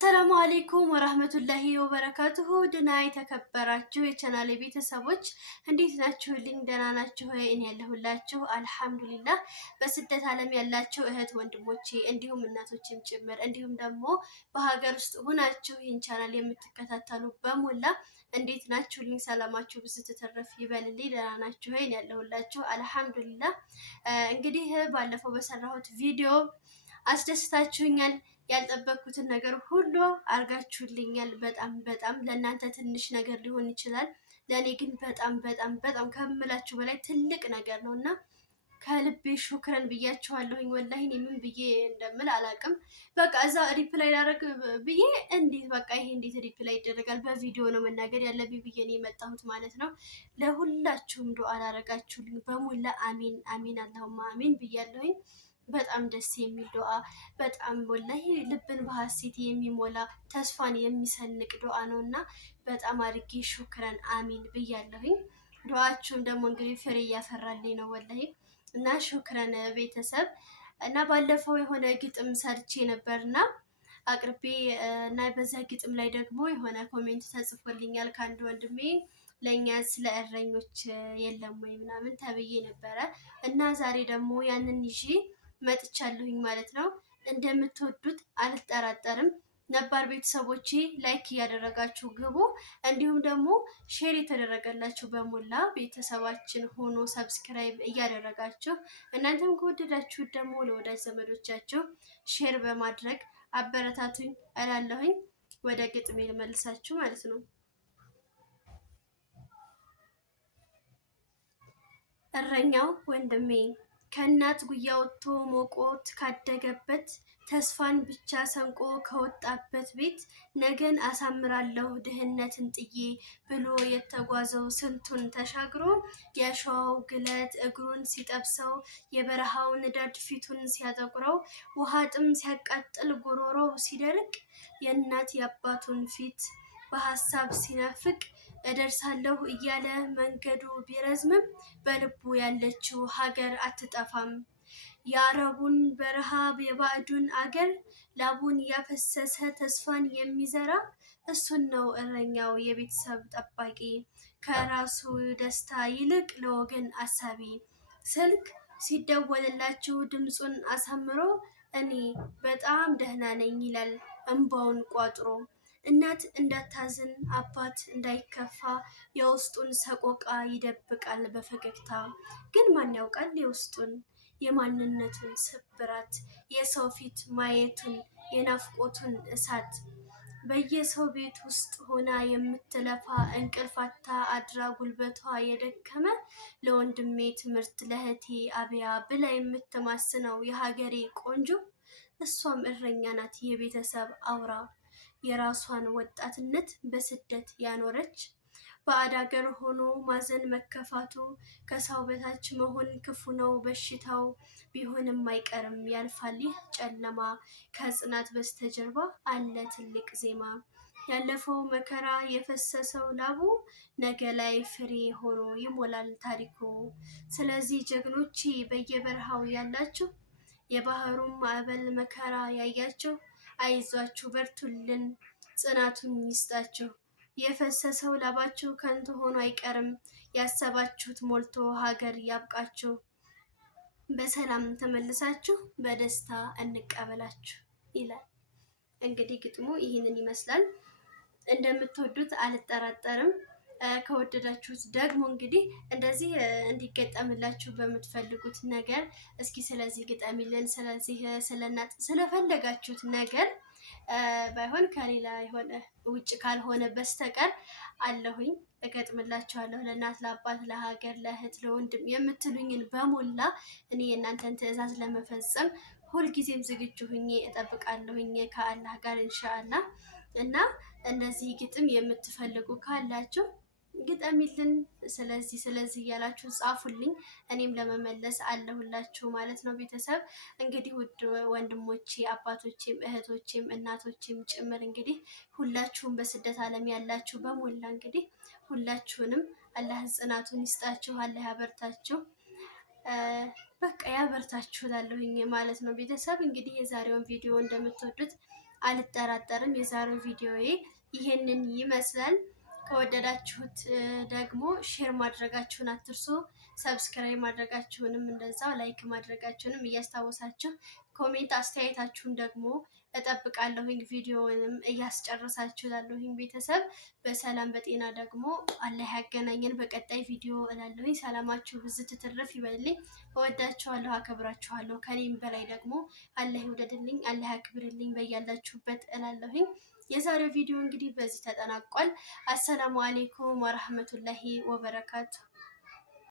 ሰላሙ አሌይኩም ወራህመቱላሂ ወበረካቱሁ ድና የተከበራችሁ የቻናሌ ቤተሰቦች እንዴት ናችሁልኝ? ደህና ናችሁ ወይ? እኔ ያለሁላችሁ አልሐምዱሊላህ። በስደት ዓለም ያላችሁ እህት ወንድሞቼ እንዲሁም እናቶችም ጭምር እንዲሁም ደግሞ በሀገር ውስጥ ሆናችሁ ይህን ቻናል የምትከታተሉ በሞላ እንዴት ናችሁልኝ? ሰላማችሁ ብዙ ተተረፍ ይበልልኝ። ደህና ናችሁ ወይ? እኔ ያለሁላችሁ አልሐምዱሊላህ። እንግዲህ ባለፈው በሰራሁት ቪዲዮ አስደስታችሁኛል። ያልጠበቅኩትን ነገር ሁሉ አርጋችሁልኛል። በጣም ለእናንተ ትንሽ ነገር ሊሆን ይችላል፣ ለእኔ ግን በጣም ከምላችሁ በላይ ትልቅ ነገር ነው እና ከልቤ ሹክረን ብያችኋለሁኝ። ወላሂ እኔ ምን ብዬ እንደምል አላውቅም። በቃ እዛ ሪፕላይ ላደርግ ብዬ ይሄ እንዴት ሪፕላይ ይደረጋል? በቪዲዮ ነው መናገር ያለብኝ ብዬ ነው የመጣሁት ማለት ነው። ለሁላችሁም ዱአ ላደረጋችሁልኝ በሙላ አሚን አሚን አላሁማ አሚን ብያለሁኝ። በጣም ደስ የሚል ዱአ፣ በጣም ወላሂ ልብን በሐሴት የሚሞላ ተስፋን የሚሰንቅ ዱአ ነው እና በጣም አድርጌ ሹክረን አሚን ብያለሁኝ። ዱአችሁም ደግሞ እንግዲህ ፍሬ እያፈራልኝ ነው ወላሂ እና ሹክረን ቤተሰብ። እና ባለፈው የሆነ ግጥም ሰርቼ ነበርና አቅርቤ እና በዛ ግጥም ላይ ደግሞ የሆነ ኮሜንት ተጽፎልኛል ከአንድ ወንድሜ፣ ለእኛ ስለ እረኞች የለም ወይ ምናምን ተብዬ ነበረ እና ዛሬ ደግሞ ያንን ይዤ መጥቻለሁኝ ማለት ነው። እንደምትወዱት አልጠራጠርም። ነባር ቤተሰቦቼ ላይክ እያደረጋችሁ ግቡ። እንዲሁም ደግሞ ሼር የተደረገላችሁ በሞላ ቤተሰባችን ሆኖ ሰብስክራይብ እያደረጋችሁ እናንተም ከወደዳችሁት ደግሞ ለወዳጅ ዘመዶቻችሁ ሼር በማድረግ አበረታቱኝ እላለሁኝ። ወደ ግጥሜ ልመልሳችሁ ማለት ነው። እረኛው ወንድሜ ከእናት ጉያ ወጥቶ ሞቆት ካደገበት ተስፋን ብቻ ሰንቆ ከወጣበት ቤት ነገን አሳምራለሁ ድህነትን ጥዬ ብሎ የተጓዘው ስንቱን ተሻግሮ የሸዋው ግለት እግሩን ሲጠብሰው የበረሃው ንዳድ ፊቱን ሲያጠቁረው ውሃ ጥም ሲያቃጥል ጉሮሮው ሲደርቅ የእናት የአባቱን ፊት በሀሳብ ሲናፍቅ እደርሳለሁ እያለ መንገዱ ቢረዝምም በልቡ ያለችው ሀገር አትጠፋም። የአረቡን በረሃ የባዕዱን አገር ላቡን ያፈሰሰ ተስፋን የሚዘራ እሱን ነው እረኛው የቤተሰብ ጠባቂ፣ ከራሱ ደስታ ይልቅ ለወገን አሳቢ። ስልክ ሲደወልላችሁ ድምፁን አሳምሮ እኔ በጣም ደህና ነኝ ይላል እንባውን ቋጥሮ። እናት እንዳታዝን አባት እንዳይከፋ የውስጡን ሰቆቃ ይደብቃል በፈገግታ። ግን ማን ያውቃል የውስጡን የማንነቱን ስብራት፣ የሰው ፊት ማየቱን የናፍቆቱን እሳት። በየሰው ቤት ውስጥ ሆና የምትለፋ እንቅልፋታ አድራ ጉልበቷ የደከመ ለወንድሜ ትምህርት ለእህቴ አብያ ብላ የምትማስነው የሀገሬ ቆንጆ እሷም እረኛ ናት የቤተሰብ አውራ። የራሷን ወጣትነት በስደት ያኖረች ባዕድ አገር ሆኖ ማዘን መከፋቱ ከሰው በታች መሆን ክፉ ነው በሽታው። ቢሆንም አይቀርም ያልፋል ይህ ጨለማ፣ ከጽናት በስተጀርባ አለ ትልቅ ዜማ። ያለፈው መከራ የፈሰሰው ላቡ ነገ ላይ ፍሬ ሆኖ ይሞላል ታሪኩ። ስለዚህ ጀግኖቼ በየበረሃው ያላችሁ የባህሩን ማዕበል መከራ ያያችሁ አይዟችሁ በርቱልን ጽናቱን ይስጣችሁ። የፈሰሰው ላባችሁ ከንቱ ሆኖ አይቀርም፣ ያሰባችሁት ሞልቶ ሀገር ያብቃችሁ። በሰላም ተመልሳችሁ በደስታ እንቀበላችሁ ይላል። እንግዲህ ግጥሙ ይህንን ይመስላል። እንደምትወዱት አልጠራጠርም። ከወደዳችሁት ደግሞ እንግዲህ እንደዚህ እንዲገጠምላችሁ በምትፈልጉት ነገር እስኪ ስለዚህ ግጠሚልን፣ ስለዚህ ስለናት ስለፈለጋችሁት ነገር ባይሆን ከሌላ የሆነ ውጭ ካልሆነ በስተቀር አለሁኝ እገጥምላችኋለሁ። ለእናት ለአባት ለሀገር ለእህት ለወንድም የምትሉኝን በሞላ እኔ የእናንተን ትዕዛዝ ለመፈጸም ሁልጊዜም ዝግጁ ሁኜ እጠብቃለሁኝ ከአላህ ጋር ኢንሻአላህ። እና እነዚህ ግጥም የምትፈልጉ ካላችሁ ግጠሚልን፣ ስለዚህ እያላችሁ ጻፉልኝ፣ እኔም ለመመለስ አለሁላችሁ ማለት ነው። ቤተሰብ እንግዲህ ውድ ወንድሞቼ አባቶቼም እህቶቼም እናቶቼም ጭምር እንግዲህ ሁላችሁም በስደት ዓለም ያላችሁ በሞላ እንግዲህ ሁላችሁንም አላህ ጽናቱን ይስጣችሁ፣ አላህ ያበርታችሁ። በቃ ያበርታችሁ እላለሁኝ ማለት ነው። ቤተሰብ እንግዲህ የዛሬውን ቪዲዮ እንደምትወዱት አልጠራጠርም። የዛሬው ቪዲዮዬ ይሄንን ይመስላል። ከወደዳችሁት ደግሞ ሼር ማድረጋችሁን አትርሱ። ሰብስክራይብ ማድረጋችሁንም እንደዛው ላይክ ማድረጋችሁንም እያስታወሳችሁ ኮሜንት አስተያየታችሁን ደግሞ እጠብቃለሁኝ። ቪዲዮውንም እያስጨረሳችሁ ላለሁኝ ቤተሰብ በሰላም በጤና ደግሞ አላህ ያገናኘን በቀጣይ ቪዲዮ እላለሁኝ። ሰላማችሁ ብዝት ትርፍ ይበልልኝ። እወዳችኋለሁ፣ አከብራችኋለሁ። ከኔም በላይ ደግሞ አላህ ይውደድልኝ፣ አላህ ያክብርልኝ በያላችሁበት እላለሁኝ። የዛሬው ቪዲዮ እንግዲህ በዚህ ተጠናቋል። አሰላሙ አሌይኩም ወረህመቱላሂ ወበረካቱ።